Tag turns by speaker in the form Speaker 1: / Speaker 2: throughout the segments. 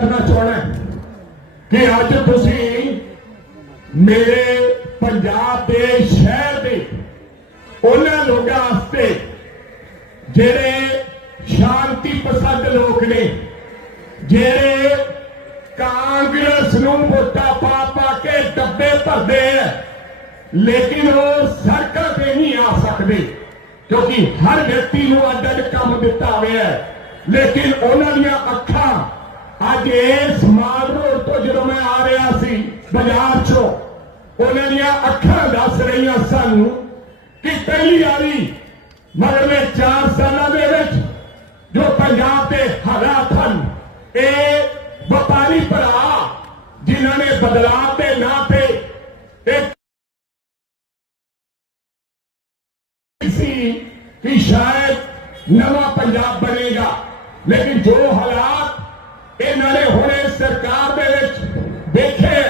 Speaker 1: ਕਰਨਾ ਚਾਹਣਾ ਕਿ ਅੱਜ ਤੁਸੀਂ ਮੇਰੇ ਪੰਜਾਬ ਦੇ ਸ਼ਹਿਰ ਦੇ ਉਹਨਾਂ ਲੋਕਾਂ ਵਾਸਤੇ ਜਿਹੜੇ ਸ਼ਾਂਤੀ ਪਸੰਦ ਲੋਕ ਨੇ, ਜਿਹੜੇ ਕਾਂਗਰਸ ਨੂੰ ਵੋਟਾਂ ਪਾ ਪਾ ਕੇ ਡੱਬੇ ਭਰਦੇ ਆ, ਲੇਕਿਨ ਉਹ ਸੜਕਾਂ ਤੇ ਨਹੀਂ ਆ ਸਕਦੇ, ਕਿਉਂਕਿ ਹਰ ਵਿਅਕਤੀ ਨੂੰ ਅੱਡ ਅੱਡ ਕੰਮ ਦਿੱਤਾ ਹੋਇਆ ਹੈ। ਲੇਕਿਨ ਉਹਨਾਂ ਦੀਆਂ ਅੱਖਾਂ ਅੱਜ ਇਸ ਮਾਲ ਰੋਡ ਤੋਂ ਜਦੋਂ ਮੈਂ ਆ ਰਿਹਾ ਸੀ ਬਾਜ਼ਾਰ ਚੋਂ ਉਹਨਾਂ ਦੀਆਂ ਅੱਖਾਂ ਦੱਸ ਰਹੀਆਂ ਸਾਨੂੰ ਕਿ ਪਹਿਲੀ ਵਾਰੀ ਮਗਰਲੇ 4 ਸਾਲਾਂ ਦੇ ਵਿੱਚ ਜੋ ਪੰਜਾਬ ਦੇ ਹਾਲਾਤ ਹਨ ਇਹ ਵਪਾਰੀ ਭਰਾ ਜਿਨ੍ਹਾਂ ਨੇ ਬਦਲਾਅ ਦੇ ਨਾਂ ਤੇ ਇੱਕ ਸੀ ਕਿ ਸ਼ਾਇਦ ਨਵਾਂ ਪੰਜਾਬ ਬਣੇਗਾ ਲੇਕਿਨ ਇਹ ਨਾਲੇ ਹੁਣੇ ਸਰਕਾਰ ਦੇ ਵਿੱਚ ਦੇਖੇ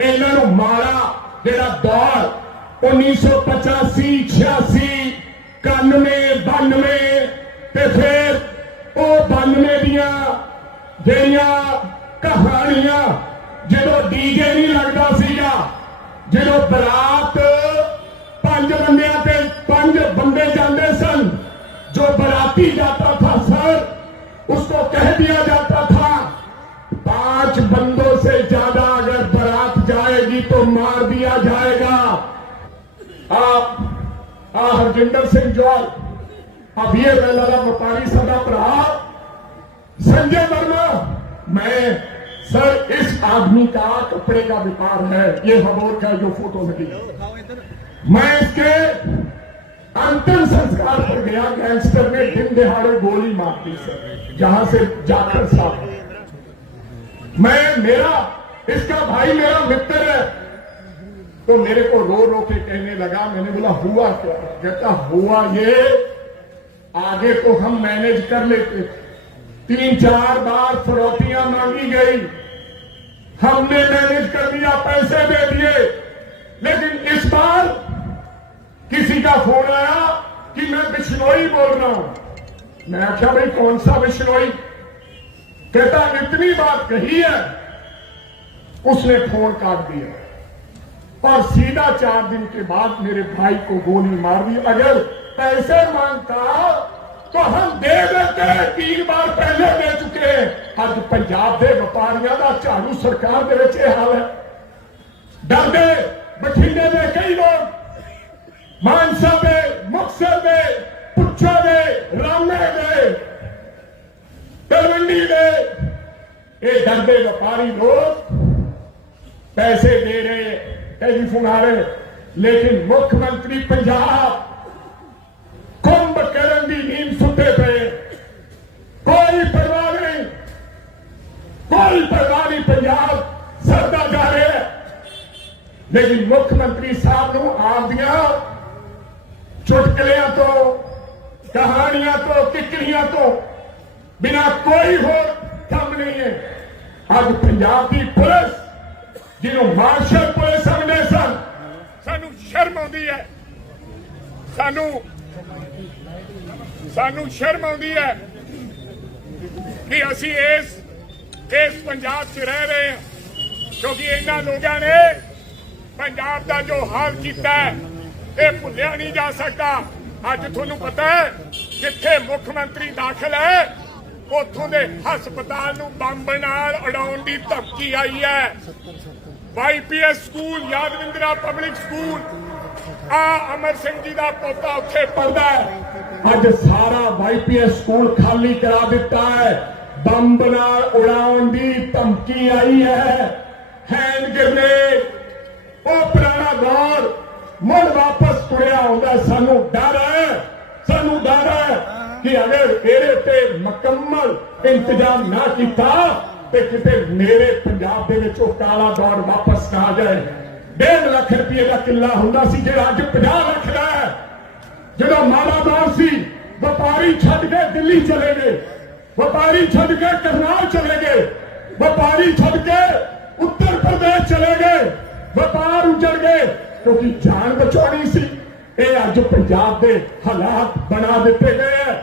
Speaker 1: ਇਹਨਾਂ ਨੂੰ ਮਾਰਾ ਜਿਹੜਾ ਦੌਰ 1985 86 91 92 ਤੇ ਫਿਰ ਉਹ 92 ਦੀਆਂ ਜਿਹੜੀਆਂ ਕਹਾਣੀਆਂ, ਜਦੋਂ ਡੀਜੇ ਨਹੀਂ ਲੱਗਦਾ ਸੀਗਾ, ਜਦੋਂ ਬਰਾਤ ਪੰਜ ਬੰਦਿਆਂ ਤੇ ਪੰਜ ਬੰਦੇ ਜਾਂਦੇ ਸਨ, ਜੋ ਬਰਾਤੀ ਜਾਂਦਾ ਥਾ ਸਰ ਉਸ ਨੂੰ ਕਹਿ ਦਿਆ ਜਾਂਦਾ ਥਾ बंदों से ज़्यादा अगर बारात जाएगी तो मार दिया जाएगा। आप हरजिंदर सिंह जौल अब ये मैं लगा व्यापारी सदा भरा संजय वर्मा, मैं, सर, इस आदमी का कपड़े का व्यापार है। ये हबोर का जो फ़ोटो लगी मैं इसके अंतिम संस्कार पर गया, गैंगस्टर ने दिन दिहाड़े गोली मार दी, सर। जहाँ से जाकर साहब मैं, मेरा, इसका भाई मेरा मित्र है। तो मेरे को रो रो के कहने लगा, मैंने बोला, हुआ क्या? कहता, हुआ ये, आगे तो हम मैनेज कर लेते। तीन, चार बार फिरौतियाँ मांगी गई। हमने मैनेज कर दिया, पैसे दे दिए। लेकिन इस बार किसी का फ़ोन आया कि मैं बिश्नोई बोल रहा हूँ। मैं आख्या भाई, कौन सा बिश्नोई? कहता इतनी बात कही है उसने फोन काट दिया और सीधा चार दिन के बाद मेरे भाई को गोली मार दी अगर पैसे मांगता तो हम दे देते तीन बार पहले दे चुके अज पंजाब के व्यापारियों का झाड़ू सरकार के बच्चे हाल है डरदे बठिंडे में कई लोग मानसा में मुक्सर में पुछा में ਇਹ ਡਰਦੇ ਵਪਾਰੀ ਲੋਕ ਪੈਸੇ ਦੇ ਰਹੇ, ਟੈਲੀਫੋਨ ਆ ਰਹੇ, ਲੇਕਿਨ ਮੁੱਖ ਮੰਤਰੀ ਪੰਜਾਬ ਕੁੰਭ ਕਰਨ ਦੀ ਨੀਂਦ ਸੁੱਤੇ ਪਏ। ਕੋਈ ਪਰਵਾਹ ਨਹੀਂ, ਕੋਈ ਪਰਵਾਹ ਨਹੀਂ ਪੰਜਾਬ ਸਰਦਾ ਜਾ ਰਿਹਾ। ਹੈ ਲੇਕਿਨ ਮੁੱਖ ਮੰਤਰੀ ਸਾਹਿਬ ਨੂੰ ਆਪਦੀਆਂ ਚੁਟਕਲਿਆਂ ਤੋਂ, ਕਹਾਣੀਆਂ ਤੋਂ ਕਿਕਰੀਆਂ ਤੋਂ ਬਿਨਾ ਕੋਈ ਹੋਰ ਨਹੀਂ ਹੈ। ਅੱਜ ਪੰਜਾਬ ਦੀ ਪੁਲਿਸ, ਜਿਹਨੂੰ ਮਾਰਸ਼ਲ ਪੁਲਿਸ ਸਮਝਦੇ ਸਨ, ਸਾਨੂੰ ਸ਼ਰਮ ਆਉਂਦੀ ਹੈ। ਸਾਨੂੰ ਸਾਨੂੰ ਸ਼ਰਮ ਆਉਂਦੀ ਹੈ ਕਿ ਅਸੀਂ ਇਸ ਇਸ ਪੰਜਾਬ 'ਚ ਰਹਿ ਰਹੇ ਹਾਂ, ਕਿਉਂਕਿ ਇਹਨਾਂ ਲੋਕਾਂ ਨੇ ਪੰਜਾਬ ਦਾ ਜੋ ਹਾਲ ਕੀਤਾ ਇਹ ਭੁੱਲਿਆ ਨਹੀਂ ਜਾ ਸਕਦਾ। ਅੱਜ ਤੁਹਾਨੂੰ ਪਤਾ ਹੈ, ਜਿੱਥੇ ਮੁੱਖ ਮੰਤਰੀ ਦਾਖਲ ਹੈ ਉੱਥੋਂ ਦੇ ਹਸਪਤਾਲ ਨੂੰ ਬੰਬ ਨਾਲ ਉਡਾਉਣ ਦੀ ਧਮਕੀ ਆਈ ਹੈ। YPS school, Yadavindra public school, ਆ ਅਮਰ ਸਿੰਘ ਜੀ ਦਾ ਪੋਤਾ ਉੱਥੇ ਪੜਦਾ ਹੈ। ਅੱਜ ਸਾਰਾ ਵਾਈਪੀਐਸ ਸਕੂਲ ਖਾਲੀ ਕਰਾ ਦਿੱਤਾ ਹੈ। ਬੰਬ ਨਾਲ ਉਡਾਉਣ ਦੀ ਧਮਕੀ ਆਈ ਹੈ। ਹੈਂਡ ਗ੍ਰੇਨੇਡ ਉਹ ਪੁਰਾਣਾ ਦੌਰ ਮੁੜ ਵਾਪਸ ਤੁਰਿਆ ਆਉਂਦਾ ਸਾਨੂੰ ਡਰ ਹੈ। ਕਿ ਅਗਰ ਇਹਦੇ ਤੇ ਮੁਕੰਮਲ ਇੰਤਜ਼ਾਮ ਨਾ ਕੀਤਾ ਤੇ ਕਿਤੇ ਮੇਰੇ ਪੰਜਾਬ ਦੇ ਵਿੱਚ ਉਹ ਕਾਲਾ ਦੌਰ ਵਾਪਸ ਨਾ ਆ ਜਾਏ। 1.5 ਲੱਖ ਰੁਪਏ ਦਾ ਕਿੱਲਾ ਹੁੰਦਾ ਸੀ ਜਿਹੜਾ ਅੱਜ 50 ਲੱਖ ਦਾ ਹੈ। ਜਦੋਂ ਮਾਲਾ ਦੌਰ ਸੀ, ਵਪਾਰੀ ਛੱਡ ਕੇ ਦਿੱਲੀ ਚਲੇ ਗਏ। ਵਪਾਰੀ ਛੱਡ ਕੇ ਕਰਨਾਲ ਚਲੇ ਗਏ। ਵਪਾਰੀ ਛੱਡ ਕੇ ਉੱਤਰ ਪ੍ਰਦੇਸ਼ ਚਲੇ ਗਏ। ਵਪਾਰ ਉਜੜ ਗਏ, ਕਿਉਂਕਿ ਜਾਨ ਬਚਾਉਣੀ ਸੀ। ਇਹ ਅੱਜ ਪੰਜਾਬ ਦੇ ਹਾਲਾਤ ਬਣਾ ਦਿੱਤੇ ਗਏ ਹੈ।